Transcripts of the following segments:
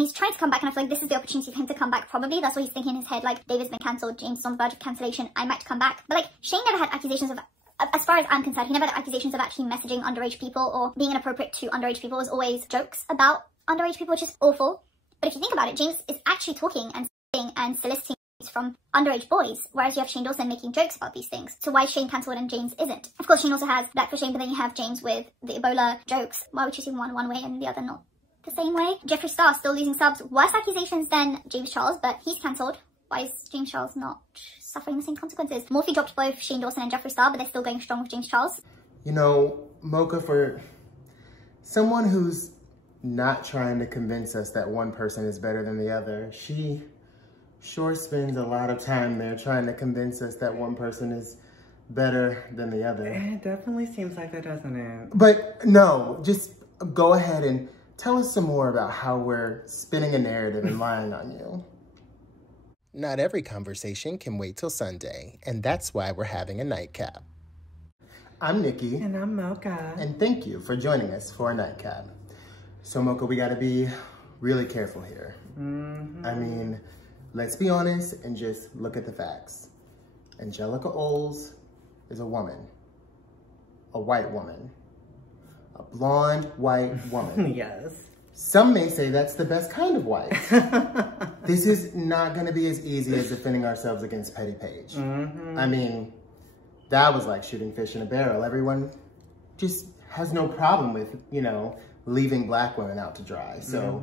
he's trying to come back, and I feel like this is the opportunity for him to come back. Probably that's what he's thinking in his head, like, David's been cancelled, James is on the verge of cancellation, I might come back. But like, Shane never had accusations of, as far as I'm concerned, he never had accusations of actually messaging underage people or being inappropriate to underage people. It was always jokes about underage people, which is awful. But if you think about it, James is actually talking and saying and soliciting from underage boys, whereas you have Shane Dawson making jokes about these things. So why is Shane cancelled and James isn't? Of course, Shane also has Black for Shane, but then you have James with the Ebola jokes. Why would you see one way and the other not the same way? Jeffree Star still losing subs. Worse accusations than James Charles, but he's cancelled. Why is James Charles not suffering the same consequences? Morphe dropped both Shane Dawson and Jeffree Star, but they're still going strong with James Charles. You know, Mocha, for someone who's not trying to convince us that one person is better than the other, she sure spends a lot of time there trying to convince us that one person is better than the other. It definitely seems like that, doesn't it? But no, just go ahead and tell us some more about how we're spinning a narrative and lying on you. Not every conversation can wait till Sunday, and that's why we're having a nightcap. I'm Nicky. And I'm Mocha. And thank you for joining us for a nightcap. So Mocha, we gotta be really careful here. I mean, let's be honest and just look at the facts. Angelika Oles is a woman, a white woman, a blonde white woman. Yes. Some may say that's the best kind of white. This is not gonna be as easy as defending ourselves against Petty Page. I mean, that was like shooting fish in a barrel. Everyone just has no problem with, you know, leaving Black women out to dry. So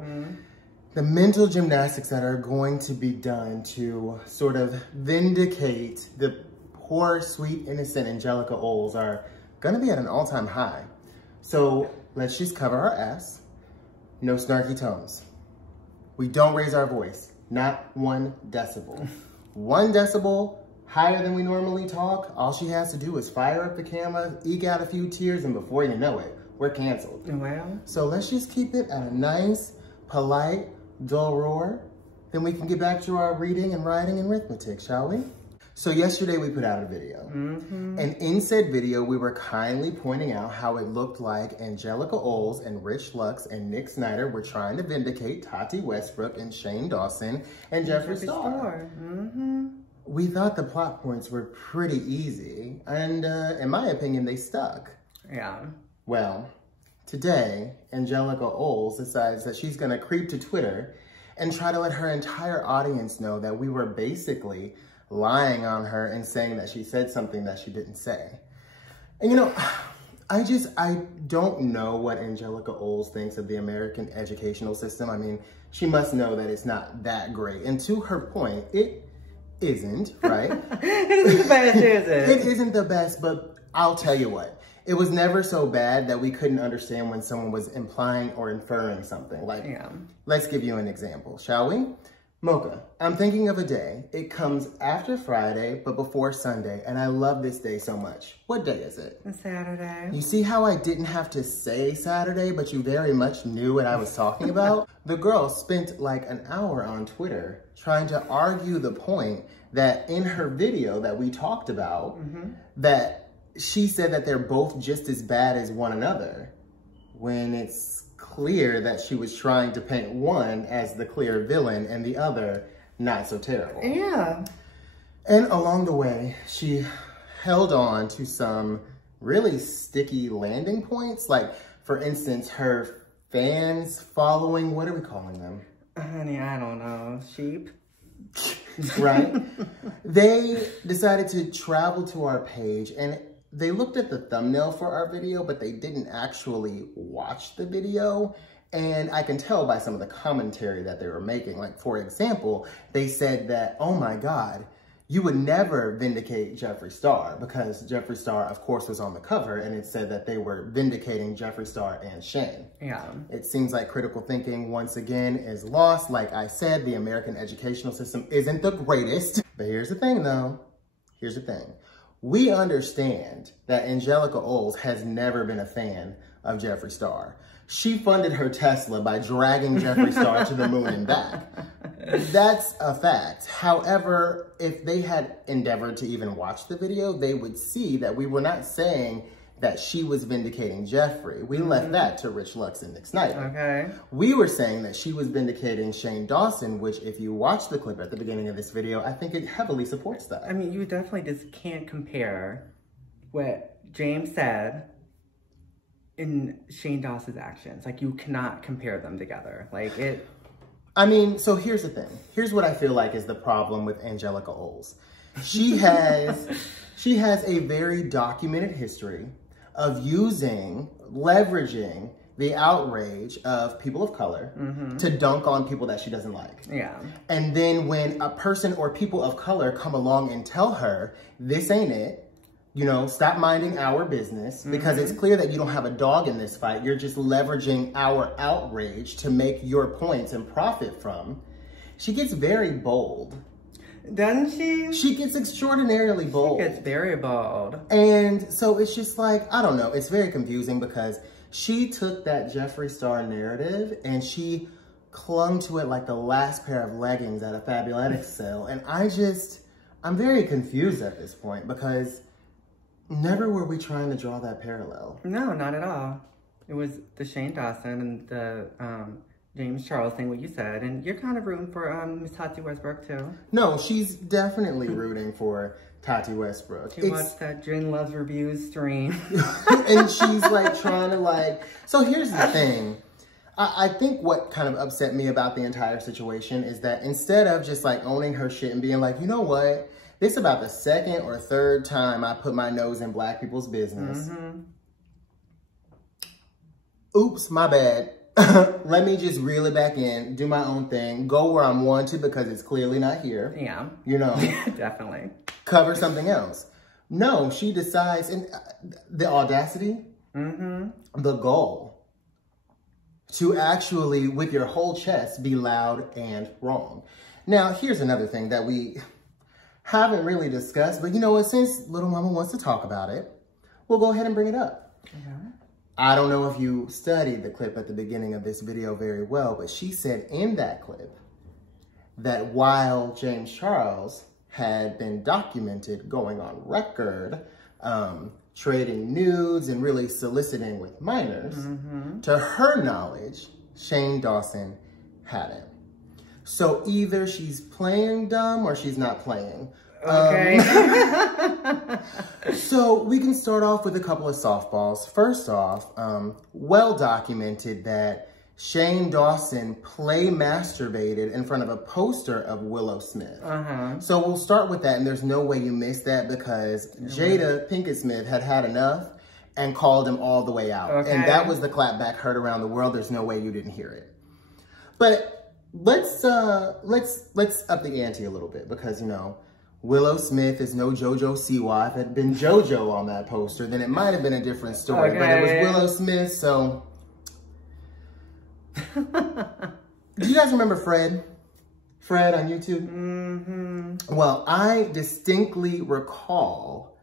the mental gymnastics that are going to be done to sort of vindicate the poor, sweet, innocent Angelika Oles are gonna be at an all-time high. So let's just cover our ass. No snarky tones. We don't raise our voice, not 1 decibel. 1 decibel higher than we normally talk, all she has to do is fire up the camera, eke out a few tears, and before you know it, we're canceled. Well. So let's just keep it at a nice, polite, dull roar. Then we can get back to our reading and writing and arithmetic, shall we? So yesterday we put out a video. And in said video, we were kindly pointing out how it looked like Angelika Oles and Rich Lux and Nick Snyder were trying to vindicate Tati Westbrook and Shane Dawson and Jeffree Star. We thought the plot points were pretty easy. And in my opinion, they stuck. Yeah. Well, today, Angelika Oles decides that she's gonna creep to Twitter and try to let her entire audience know that we were basically lying on her and saying that she said something that she didn't say. And you know, I don't know what Angelika Oles thinks of the American educational system. I mean, she must know that it's not that great. And to her point, it isn't, right? It isn't the best, is it? It isn't the best, but I'll tell you what. It was never so bad that we couldn't understand when someone was implying or inferring something. Like, let's give you an example, shall we? Mocha, I'm thinking of a day. It comes after Friday, but before Sunday, and I love this day so much. What day is it? It's Saturday. You see how I didn't have to say Saturday, but you very much knew what I was talking about? The girl spent like an hour on Twitter trying to argue the point that in her video that we talked about, that she said that they're both just as bad as one another, when it's clear that she was trying to paint one as the clear villain and the other not so terrible. Yeah. And along the way, she held on to some really sticky landing points. Like, for instance, her fans following, what are we calling them? Honey, I don't know. Sheep? Right? They decided to travel to our page and they looked at the thumbnail for our video, but they didn't actually watch the video. And I can tell by some of the commentary that they were making. Like, for example, they said that, oh my God, you would never vindicate Jeffree Star, because Jeffree Star, of course, was on the cover and it said that they were vindicating Jeffree Star and Shane. Yeah. It seems like critical thinking, once again, is lost. Like I said, the American educational system isn't the greatest. But here's the thing, though. Here's the thing. We understand that Angelika Oles has never been a fan of Jeffree Star. She funded her Tesla by dragging Jeffree Star to the moon and back. That's a fact. However, if they had endeavored to even watch the video, they would see that we were not saying that she was vindicating Jeffrey. We left that to Rich Lux and Nick Snyder. Okay. We were saying that she was vindicating Shane Dawson, which if you watch the clip at the beginning of this video, I think it heavily supports that. I mean, you definitely just can't compare what James said in Shane Dawson's actions. Like, you cannot compare them together. Like, it... I mean, so here's the thing. Here's what I feel like is the problem with Angelika Oles. She has a very documented history of leveraging the outrage of people of color to dunk on people that she doesn't like. Yeah. And then when a person or people of color come along and tell her, this ain't it, you know, stop minding our business, because it's clear that you don't have a dog in this fight. You're just leveraging our outrage to make your points and profit from. She gets very bold. Doesn't she? She gets extraordinarily bold. She gets very bold. And so it's just like, I don't know, it's very confusing because she took that Jeffree Star narrative and she clung to it like the last pair of leggings at a Fabuletics sale. And I'm very confused at this point because never were we trying to draw that parallel. No, not at all. It was the Shane Dawson and the James Charles thing, what you said, and you're kind of rooting for Miss Tati Westbrook too. No, she's definitely rooting for Tati Westbrook. She watched that Jen Loves Reviews stream. And she's like trying to like, so here's the thing. I think what kind of upset me about the entire situation is that instead of just like owning her shit and being like, you know what? This is about the second or third time I put my nose in black people's business. Oops, my bad. Let me just reel it back in, do my own thing, go where I'm wanted because it's clearly not here. Yeah. You know. Definitely. Cover something else. No, she decides, and the audacity, the goal, to actually, with your whole chest, be loud and wrong. Now, here's another thing that we haven't really discussed, but you know what, since Little Mama wants to talk about it, we'll go ahead and bring it up. I don't know if you studied the clip at the beginning of this video very well, but she said in that clip that while James Charles had been documented going on record, trading nudes and really soliciting with minors, to her knowledge, Shane Dawson hadn't. So either she's playing dumb or she's not playing. Okay. So we can start off with a couple of softballs. First off, well documented that Shane Dawson play masturbated in front of a poster of Willow Smith. So we'll start with that, and there's no way you missed that because Jada Pinkett Smith had enough and called him all the way out. And that was the clapback heard around the world. There's no way you didn't hear it. But let's up the ante a little bit because, you know, Willow Smith is no JoJo Siwa. If it had been JoJo on that poster, then it might have been a different story. But it was Willow Smith, so... Do you guys remember Fred? Fred on YouTube? Well, I distinctly recall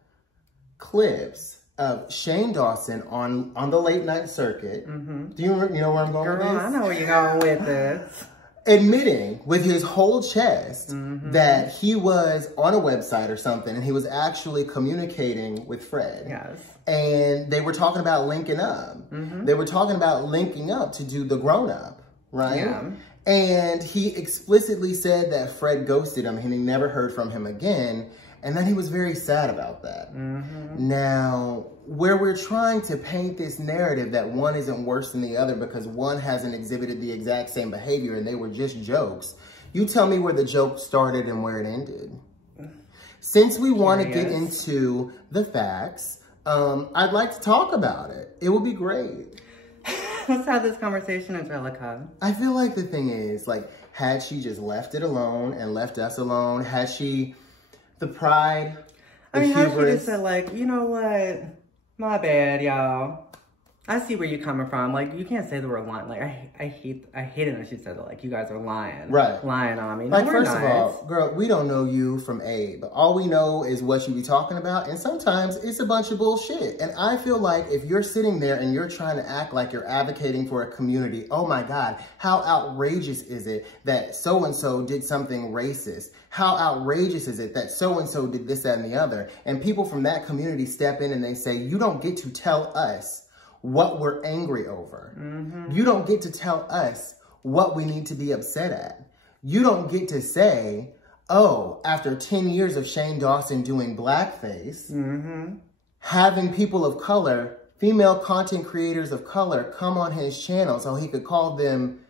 clips of Shane Dawson on the late night circuit. Do you know where I'm going with this? I know where you're going with this. Admitting with his whole chest that he was on a website or something and he was actually communicating with Fred. Yes. And they were talking about linking up. They were talking about linking up to do the grown up, right? Yeah. And he explicitly said that Fred ghosted him and he never heard from him again. And then he was very sad about that. Now, where we're trying to paint this narrative that one isn't worse than the other because one hasn't exhibited the exact same behavior and they were just jokes, you tell me where the joke started and where it ended. Since we want to get into the facts, I'd like to talk about it. It would be great. Let's have this conversation, Angelika. I feel like the thing is, like, had she just left it alone and left us alone, had she... The pride, the hubris. How she just said, like, you know what? My bad, y'all. I see where you're coming from. Like, you can't say the word lying. Like, I hate it when she said that. Like, you guys are lying. Right. Lying on me. No, like, we're first not. of all, girl, we don't know you from Abe. All we know is what you be talking about. And sometimes it's a bunch of bullshit. And I feel like if you're sitting there and you're trying to act like you're advocating for a community, oh my God, how outrageous is it that so-and-so did something racist? How outrageous is it that so-and-so did this, that, and the other? And people from that community step in and they say, you don't get to tell us what we're angry over. You don't get to tell us what we need to be upset at. You don't get to say, oh, after 10 years of Shane Dawson doing blackface, having people of color, female content creators of color come on his channel so he could call them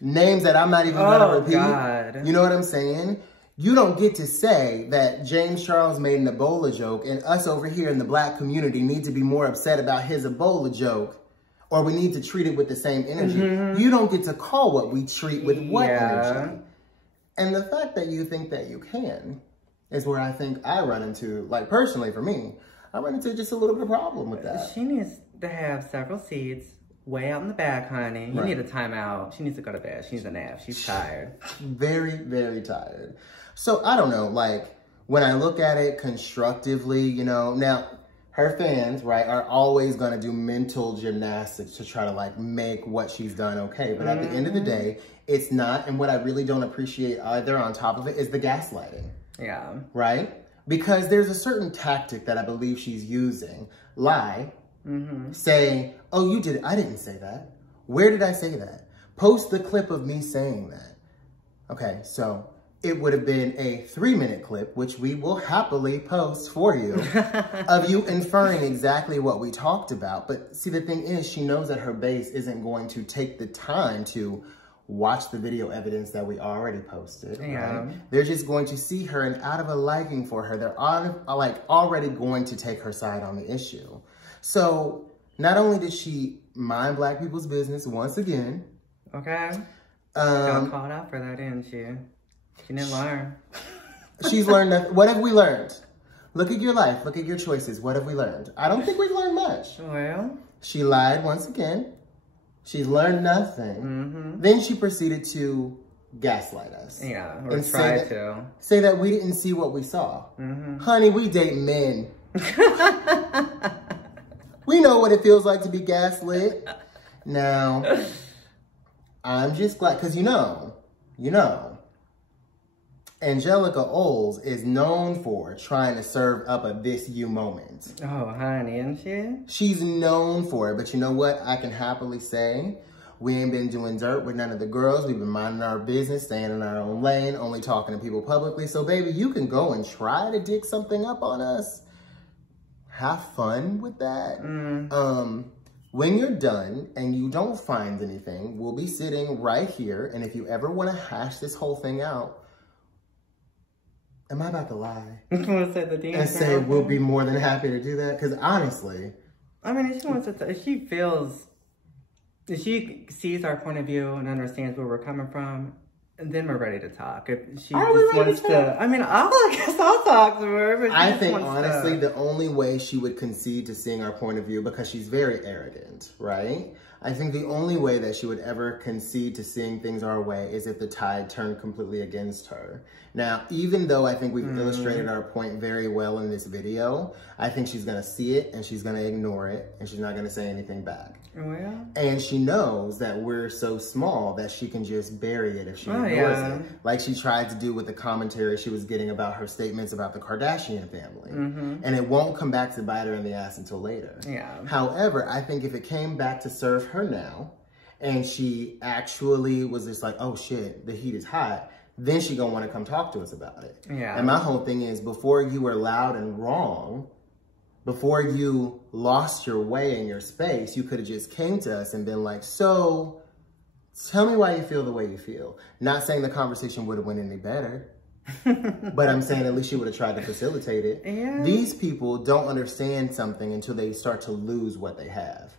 names that I'm not even going to repeat. God. You know what I'm saying? You don't get to say that James Charles made an Ebola joke and us over here in the black community need to be more upset about his Ebola joke, or we need to treat it with the same energy. You don't get to call what we treat with what energy. And the fact that you think that you can is where I think I run into, like personally for me, I run into just a little bit of problem with that. She needs to have several seats way out in the back, honey. You need a timeout. She needs to go to bed. She needs a nap. She's tired. Very, very tired. So I don't know, like when I look at it constructively, you know, now her fans, right, are always going to do mental gymnastics to try to like make what she's done okay. But at the end of the day, it's not. And what I really don't appreciate either on top of it is the gaslighting. Yeah. Right? Because there's a certain tactic that I believe she's using. Lie. Say, oh, you did it. I didn't say that. Where did I say that? Post the clip of me saying that. Okay, so it would have been a 3-minute clip, which we will happily post for you, of you inferring exactly what we talked about. But see, the thing is, she knows that her base isn't going to take the time to watch the video evidence that we already posted. Right? They're just going to see her, and out of a liking for her, they're already going to take her side on the issue. So not only did she mind black people's business once again. Okay. Got called out for that, didn't she? She didn't learn. She's learned nothing. What have we learned? Look at your life. Look at your choices. What have we learned? I don't think we've learned much. Well. She lied once again. She learned nothing. Then she proceeded to gaslight us. Yeah, or try to. Say that we didn't see what we saw. Honey, we date men. We know what it feels like to be gaslit. Now, I'm just glad, because you know, Angelika Oles is known for trying to serve up a this you moment. Oh, honey, isn't she? She's known for it, but you know what? I can happily say we ain't been doing dirt with none of the girls. We've been minding our business, staying in our own lane, only talking to people publicly. So, baby, you can go and try to dig something up on us. Have fun with that. When you're done and you don't find anything, we'll be sitting right here. And if you ever want to hash this whole thing out, am I about to lie? And say we'll be more than happy to do that? Because honestly, I mean, if she wants to, if she sees our point of view and understands where we're coming from, then we're ready to talk. If she just wants to, I mean, I guess I'll talk to her. But I think honestly, the only way she would concede to seeing our point of view, because she's very arrogant, right? I think the only way that she would ever concede to seeing things our way is if the tide turned completely against her. Now, even though I think we've illustrated our point very well in this video, I think she's going to see it and she's going to ignore it and she's not going to say anything back. Oh, yeah? And she knows that we're so small that she can just bury it if she ignores it. Like she tried to do with the commentary she was getting about her statements about the Kardashian family. And it won't come back to bite her in the ass until later. However, I think if it came back to serve her now, and she actually was just like, oh shit, the heat is hot, then she gonna wanna come talk to us about it. And my whole thing is, before you were loud and wrong, before you lost your way in your space, you could have just came to us and been like, so tell me why you feel the way you feel. Not saying the conversation would have went any better, but I'm saying at least you would have tried to facilitate it. These people don't understand something until they start to lose what they have.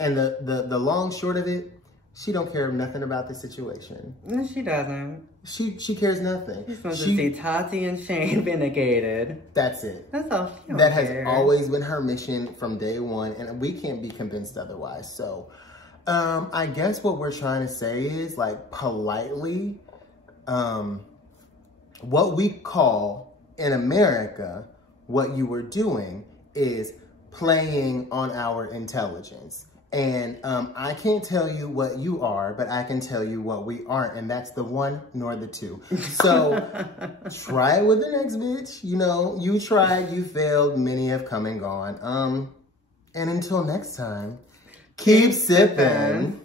And the long short of it, she don't care nothing about the situation. No, she doesn't. She cares nothing. She's supposed to see Tati and Shane vindicated. That's it. That's all she That has always been her mission from day one, and we can't be convinced otherwise. So, I guess what we're trying to say is, like, politely, what we call in America, what you were doing is playing on our intelligence. And I can't tell you what you are, but I can tell you what we aren't. And that's the one nor the two. So try it with the next bitch. You know, you tried, you failed. Many have come and gone. And until next time, keep sipping.